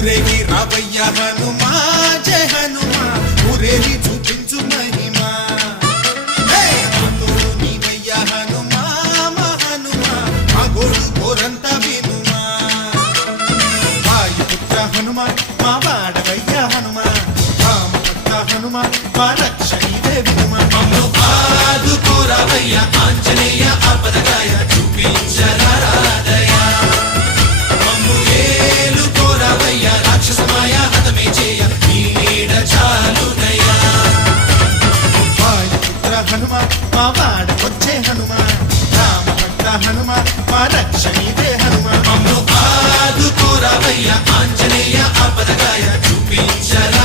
ఊరేగి రావయ్య హనుమా జయ హనుమా ఊరేగి చూపించు మహిమా నీవయ్య హనుమా మా హనుమా మా గోడు కోరంత వినుమా వాయుపుత్ర హనుమా మా వాడవయ్య హనుమా రామభక్త హనుమా మా రక్షణీదే వినుమా మమ్ము ఆదుకోరావయ్య ఆంజనేయ ఆపదగాయ చూపించరాదయ మమ్ము ఏలుకోరావయ్య రాక్షసమాయ హతమే చేయ నీ నీడ చాలునయ్యా వాయుపుత్ర హనుమా మా వాడకొచ్చే హనుమా రామభక్త హనుమా మా రక్షణీదే హనుమా మమ్ము ఆదుకోరావయ్య ఆంజనేయ ఆపదగాయ చూపించరా